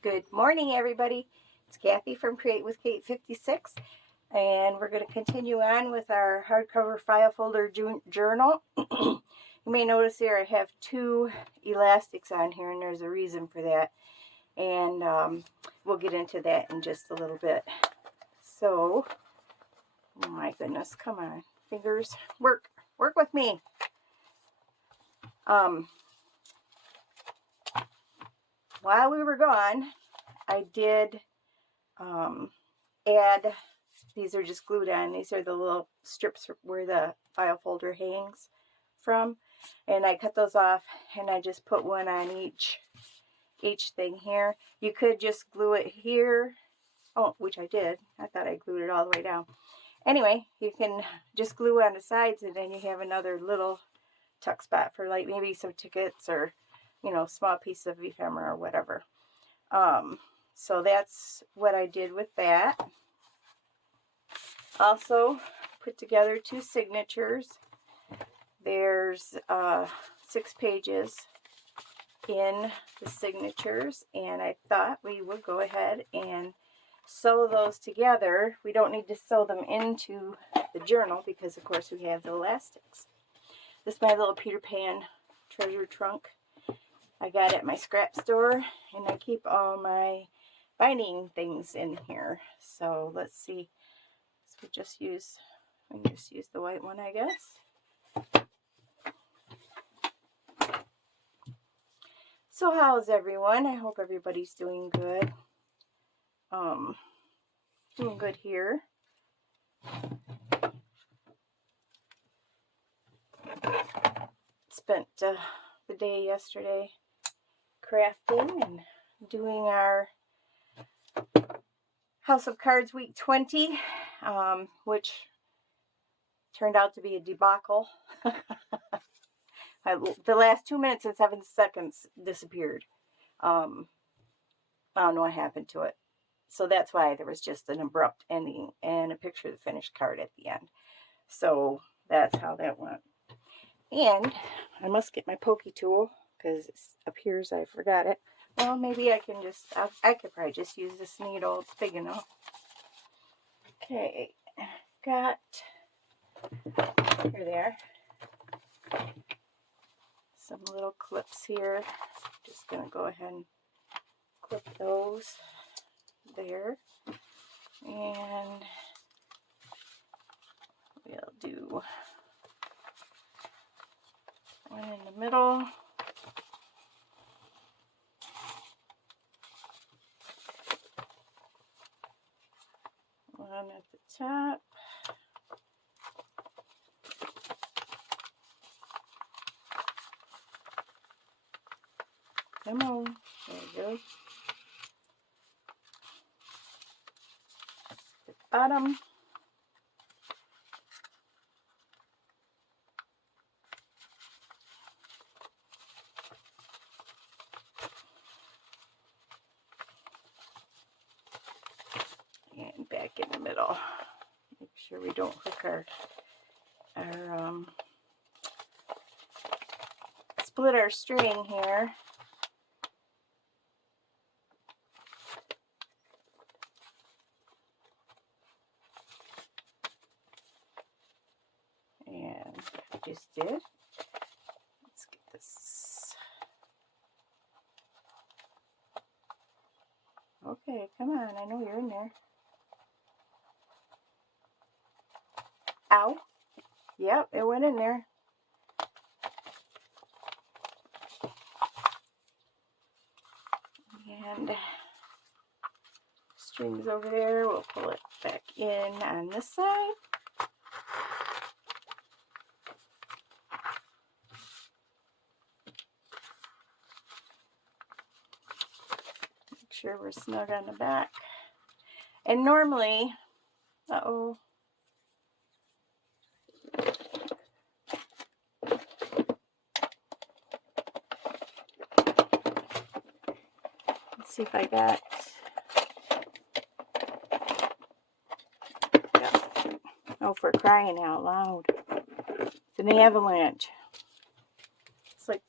Good morning, everybody. It's Kathy from Create with Kate 56, and we're going to continue on with our hardcover file folder journal. You may notice here I have two elastics on here, and there's a reason for that, and we'll get into that in just a little bit. So, oh my goodness, come on, fingers, work with me. While we were gone, I did add, these are just glued on, these are the little strips where the file folder hangs from, and I cut those off and I just put one on each thing here. You could just glue it here, which I did. I thought I glued it all the way down. Anyway, you can just glue on the sides, and then you have another little tuck spot for like maybe some tickets or, you know, small piece of ephemera or whatever. So that's what I did with that. Also put together two signatures. There's 6 pages in the signatures, and I thought we would go ahead and sew those together. We don't need to sew them into the journal because of course we have the elastics. This is my little Peter Pan treasure trunk I got at my scrap store, and I keep all my binding things in here. So let's see. So we just use the white one, I guess. So how's everyone? I hope everybody's doing good. Doing good here. Spent the day yesterday crafting and doing our House of Cards Week 20, which turned out to be a debacle. The last 2 minutes and 7 seconds disappeared. I don't know what happened to it. So that's why there was just an abrupt ending and a picture of the finished card at the end. So that's how that went. And I must get my pokey tool because it appears I forgot it. Well, maybe I can just, I could probably just use this needle. It's big enough. Okay, got, here they are. Some little clips here. Just going to go ahead and clip those there. And we'll do one in the middle. One at the top. Come on. There we go. The bottom. And back in the middle. Make sure we don't hook our split our string here. And I just did. Let's get this. Okay, come on, I know you're in there. Ow. Yep, it went in there. And strings over there. We'll pull it back in on this side. Make sure we're snug on the back. And normally, let's see if I got, oh, for crying out loud. It's an avalanche. It's like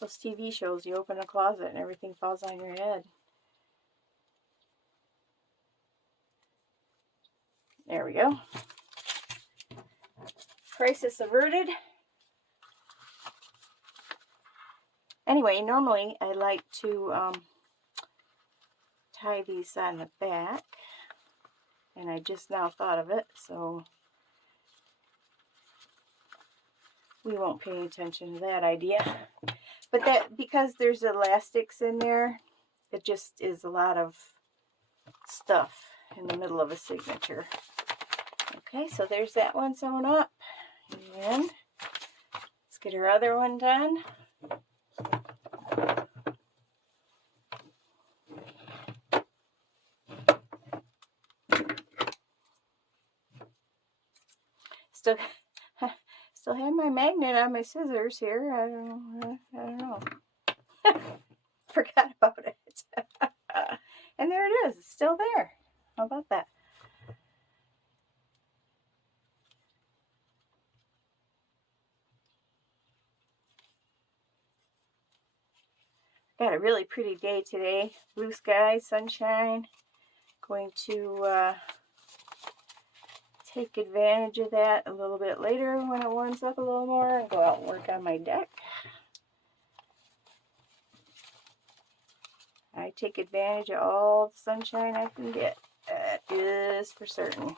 those TV shows. You open a closet and everything falls on your head. There we go. Crisis averted. Anyway, normally I like to tie these on the back, and I just now thought of it, so we won't pay attention to that idea. But that, because there's elastics in there, it just is a lot of stuff in the middle of a signature. Okay, so there's that one sewn up. And let's get our other one done. Still have my magnet on my scissors here. I don't know. Forgot about it. And there it is. It's still there. How about that? Got a really pretty day today. Blue sky, sunshine. Going to take advantage of that a little bit later when it warms up a little more and go out and work on my deck. I take advantage of all the sunshine I can get. That is for certain.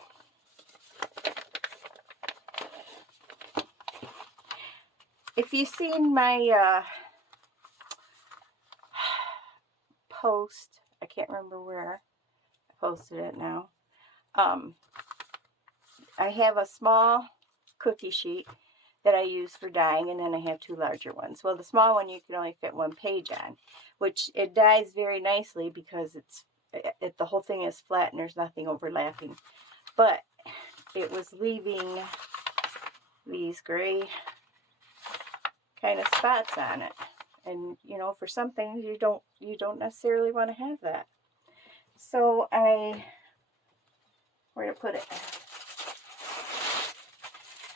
If you've seen my post, I can't remember where I posted it now. I have a small cookie sheet that I use for dyeing, and then I have two larger ones. Well, the small one you can only fit one page on, which it dyes very nicely because the whole thing is flat and there's nothing overlapping. But it was leaving these gray kind of spots on it, and you know, for some things you don't necessarily want to have that. So where to put it?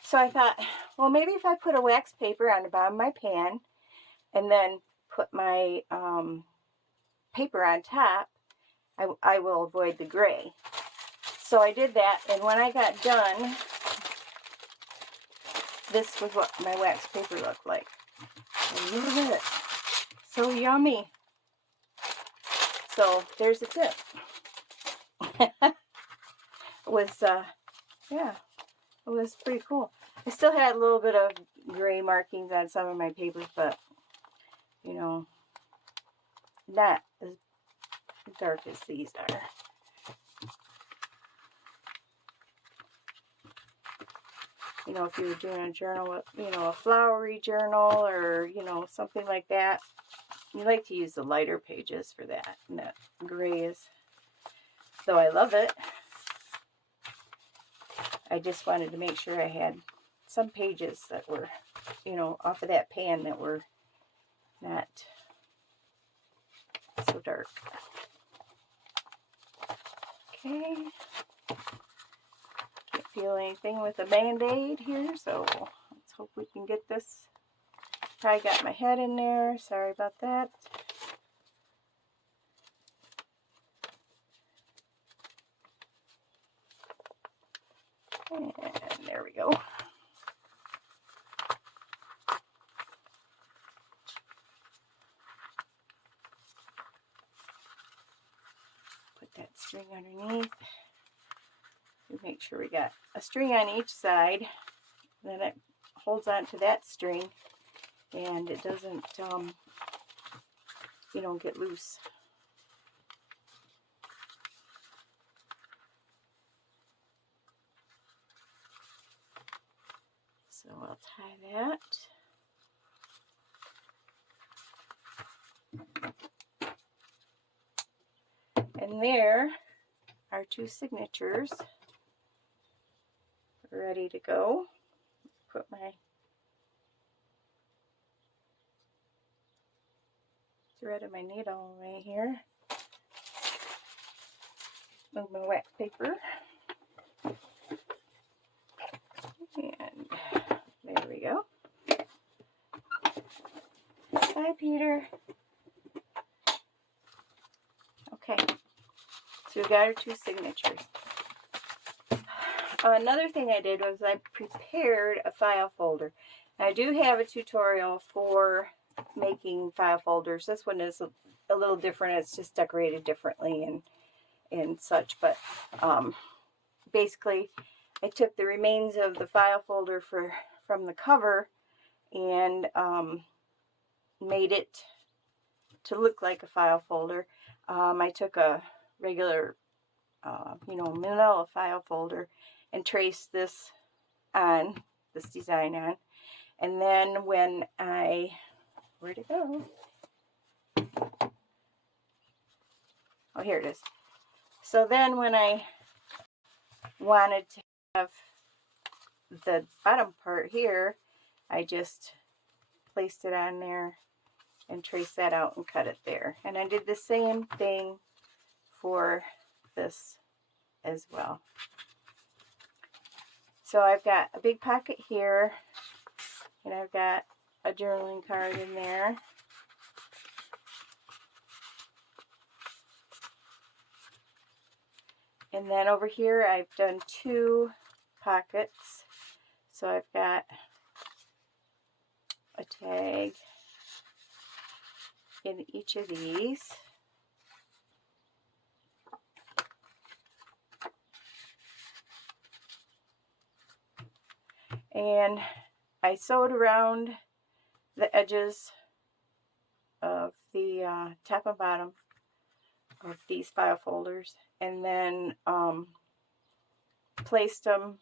So I thought, well, maybe if I put a wax paper on the bottom of my pan and then put my paper on top, I will avoid the gray. So I did that, and when I got done, this was what my wax paper looked like. And look at it. So yummy. So there's the tip. It was, yeah, it was pretty cool. I still had a little bit of gray markings on some of my papers, but, you know, not as dark as these are. You know, if you were doing a journal, you know, a flowery journal or, you know, something like that, you like to use the lighter pages for that. And that gray is, though I love it, I just wanted to make sure I had some pages that were, you know, off of that pan that were not so dark. Okay. Can't feel anything with a band-aid here, so let's hope we can get this. Probably got my head in there. Sorry about that. And there we go. Put that string underneath. Make sure we got a string on each side. Then it holds on to that string and it doesn't, you know, get loose. So I'll tie that. And there are two signatures ready to go. Put my thread of my needle away here. Move my wax paper. And there we go. Bye, Peter. Okay, so we got our 2 signatures. Another thing I did was I prepared a file folder. I do have a tutorial for making file folders. This one is a little different. It's just decorated differently and such. But basically, I took the remains of the file folder from the cover and made it to look like a file folder. I took a regular, manila file folder and traced this design on. And then when where'd it go? Oh, here it is. So then when I wanted to have the bottom part here, I just placed it on there and traced that out and cut it there. And I did the same thing for this as well. So I've got a big pocket here, and I've got a journaling card in there. And then over here I've done 2 pockets. So I've got a tag in each of these. And I sewed around the edges of the top and bottom of these file folders, and then placed them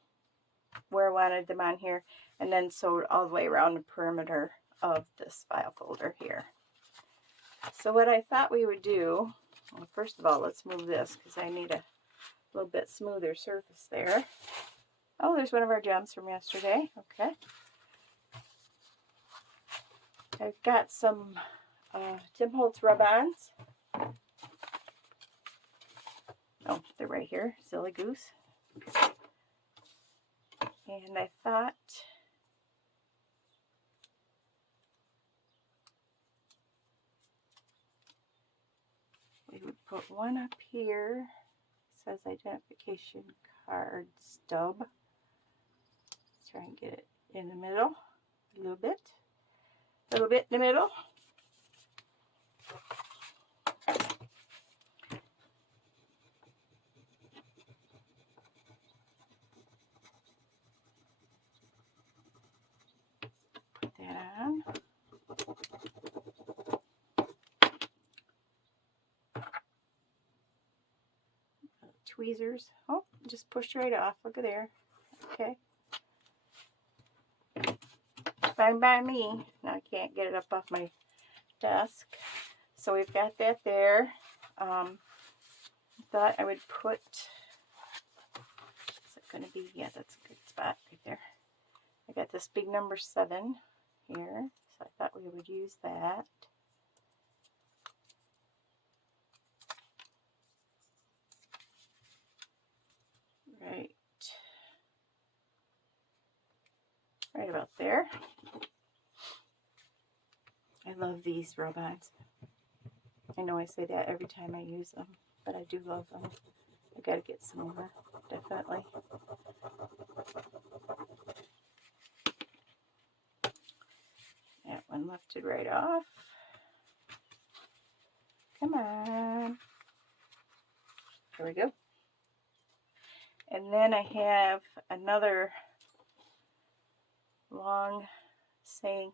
where I wanted them on here, and then sewed all the way around the perimeter of this file folder here. So what I thought we would do, well, first of all, let's move this because I need a little bit smoother surface there. Oh, there's one of our gems from yesterday. Okay. I've got some Tim Holtz rub-ons. Oh, they're right here. Silly goose. And I thought we would put one up here. It says identification card stub. Let's try and get it in the middle a little bit. A little bit in the middle. Put that on. Tweezers. Oh, just pushed right off. Look at there. Okay. Fine by me. Now I can't get it up off my desk. So we've got that there. Thought I would put, is it going to be, yeah, that's a good spot right there. I got this big number 7 here, so I thought we would use that. Right about there. I love these rub-ons. I know I say that every time I use them, but I do love them. I gotta get some more, definitely. That one lifted right off. Come on. There we go. And then I have another long saying,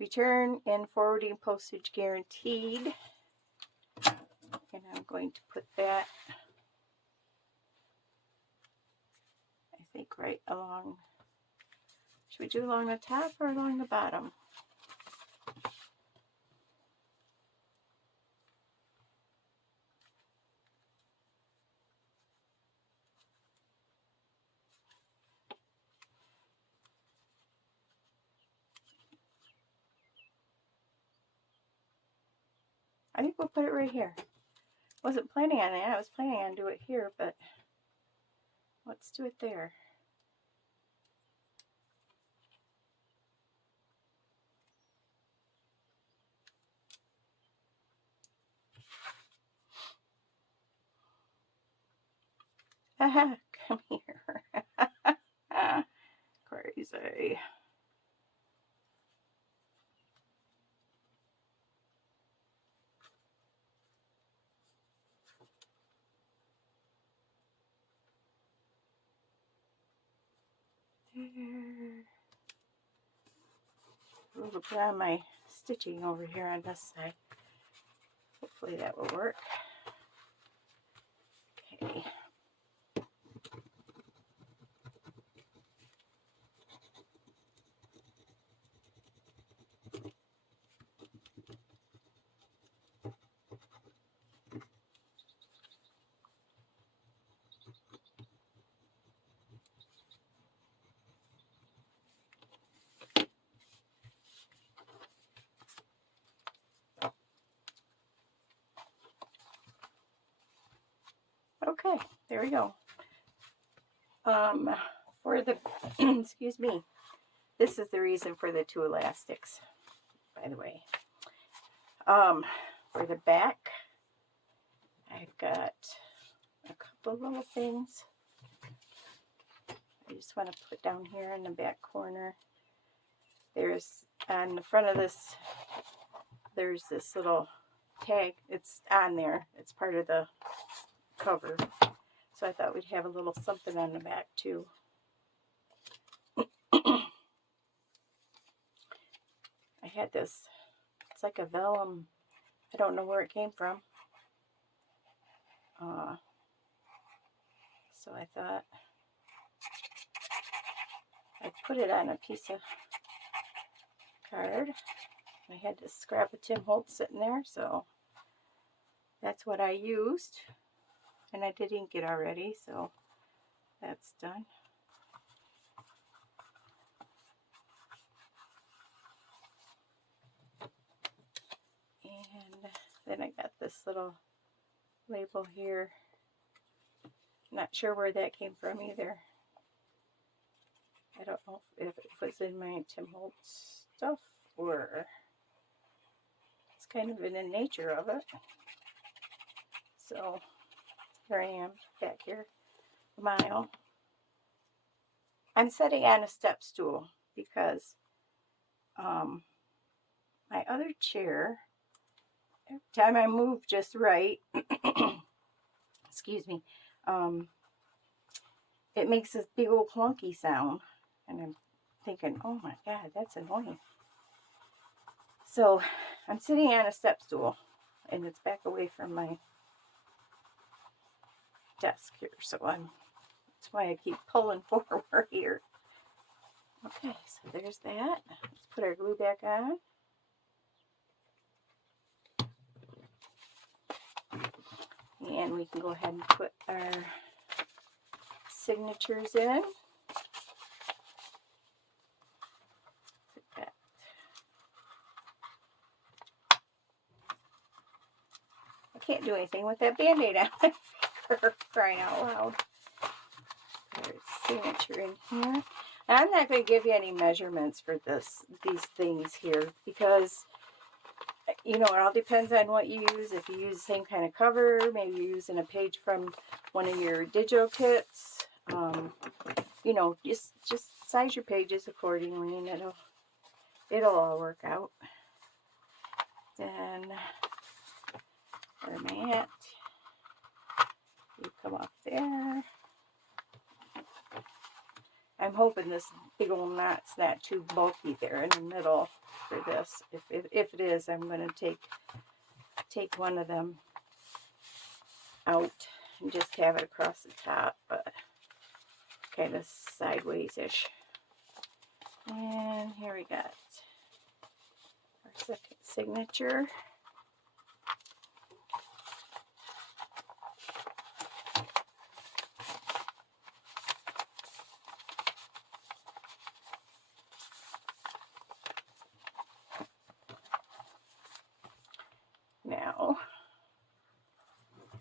return and forwarding postage guaranteed. And I'm going to put that, I think, right along. Should we do along the top or along the bottom? I think we'll put it right here. Wasn't planning on it. I was planning on doing it here, but let's do it there. the heck? Come here. Crazy. There. A little bit on my stitching over here on this side. Hopefully that will work. Okay. Okay, there we go. For the, excuse me, this is the reason for the 2 elastics, by the way. For the back, I've got a couple little things I just want to put down here in the back corner. There's, on the front of this, there's this little tag. It's on there. It's part of the cover. So I thought we'd have a little something on the back too. I had this, it's like a vellum. I don't know where it came from. So I thought I'd put it on a piece of card. I had this scrap of Tim Holtz sitting there, so that's what I used. And I did ink it already, so that's done. And then I got this little label here. Not sure where that came from either. I don't know if it was in my Tim Holtz stuff or it's kind of in the nature of it. So here I am back here, a mile. I'm sitting on a step stool because my other chair, every time I move just right, excuse me, it makes this big old clunky sound. And I'm thinking, oh my God, that's annoying. So I'm sitting on a step stool and it's back away from my desk here. So that's why I keep pulling forward here. Okay, so there's that. Let's put our glue back on. And we can go ahead and put our signatures in. I can't do anything with that Band-Aid on for crying out loud. There's signature in here. And I'm not going to give you any measurements for these things here because, you know, it all depends on what you use. If you use the same kind of cover, maybe you're using a page from one of your digital kits. You know, just size your pages accordingly, and it'll all work out. Then where am I at? You come up there. I'm hoping this big old knot's not too bulky there in the middle for this. If it is, I'm going to take one of them out and just have it across the top, but kind of sideways-ish. And here we got our second signature. Now,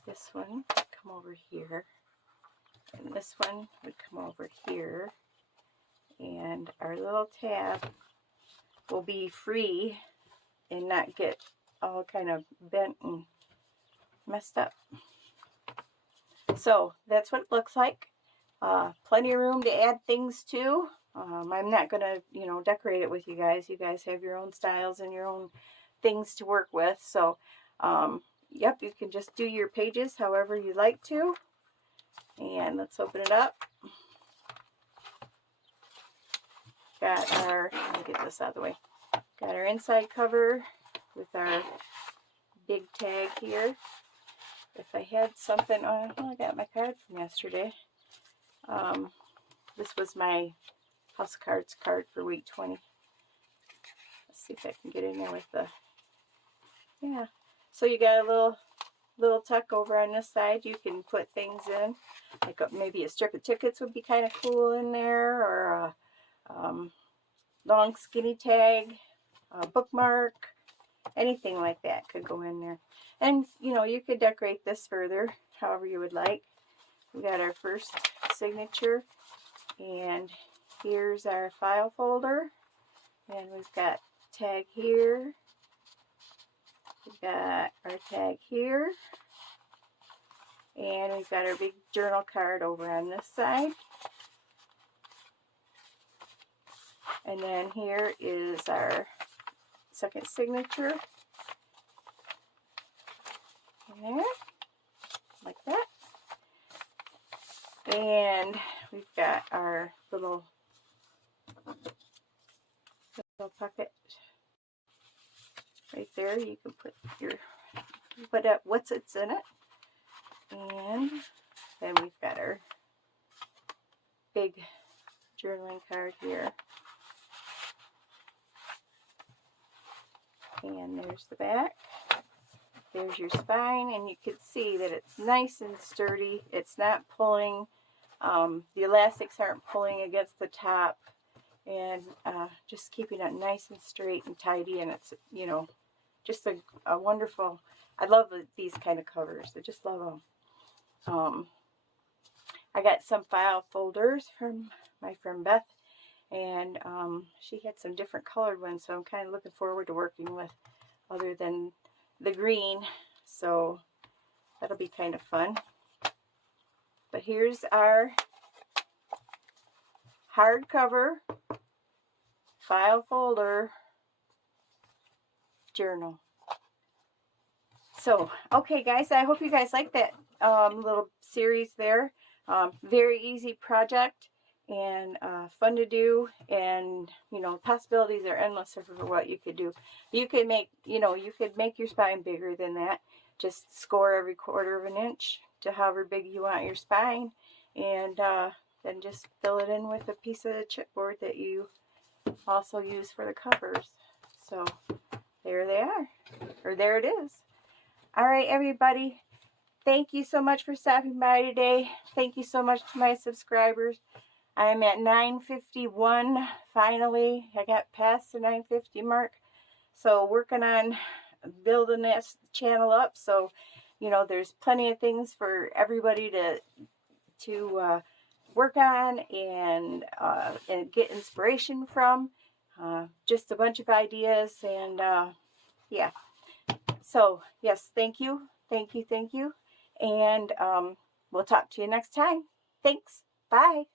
this one would come over here, and this one would come over here, and our little tab will be free and not get all kind of bent and messed up. So that's what it looks like. Plenty of room to add things to. I'm not going to, decorate it with you guys. You guys have your own styles and your own things to work with. So, yep, you can just do your pages however you like to. And let's open it up. Got our, let me get this out of the way. Got our inside cover with our big tag here. If I had something, oh, I got my card from yesterday. This was my House Cards card for week 20. Let's see if I can get in there with the, yeah. So you got a little tuck over on this side. You can put things in, like maybe a strip of tickets would be kind of cool in there, or a long skinny tag, a bookmark, anything like that could go in there. And you could decorate this further however you would like. We got our first signature, and here's our file folder, and we've got tag here, we've got our tag here, and we've got our big journal card over on this side. And then here is our second signature. There, like that. And we've got our little pocket right there. You can put your what's in it. And then we've got our big journaling card here. And there's the back. There's your spine, and you can see that it's nice and sturdy. It's not pulling. The elastics aren't pulling against the top, and just keeping it nice and straight and tidy. And it's, just a wonderful. I love these kind of covers. I just love them. I got some file folders from my friend Beth, and she had some different colored ones, so I'm kind of looking forward to working with other than the green, so that'll be kind of fun. But here's our hardcover file folder journal. So, okay guys, I hope you guys like that little series there. Very easy project, and fun to do, and possibilities are endless for what you could do. You could make your spine bigger than that. Just score every 1/4 of an inch to however big you want your spine, and then just fill it in with a piece of chipboard that you also use for the covers. So there they are, or there it is. All right, everybody. Thank you so much for stopping by today. Thank you so much to my subscribers. I'm at 951 finally. I got past the 950 mark. So working on building this channel up. So, there's plenty of things for everybody to work on and get inspiration from. Just a bunch of ideas, and yeah. So, yes, thank you. Thank you. Thank you. And we'll talk to you next time. Thanks. Bye.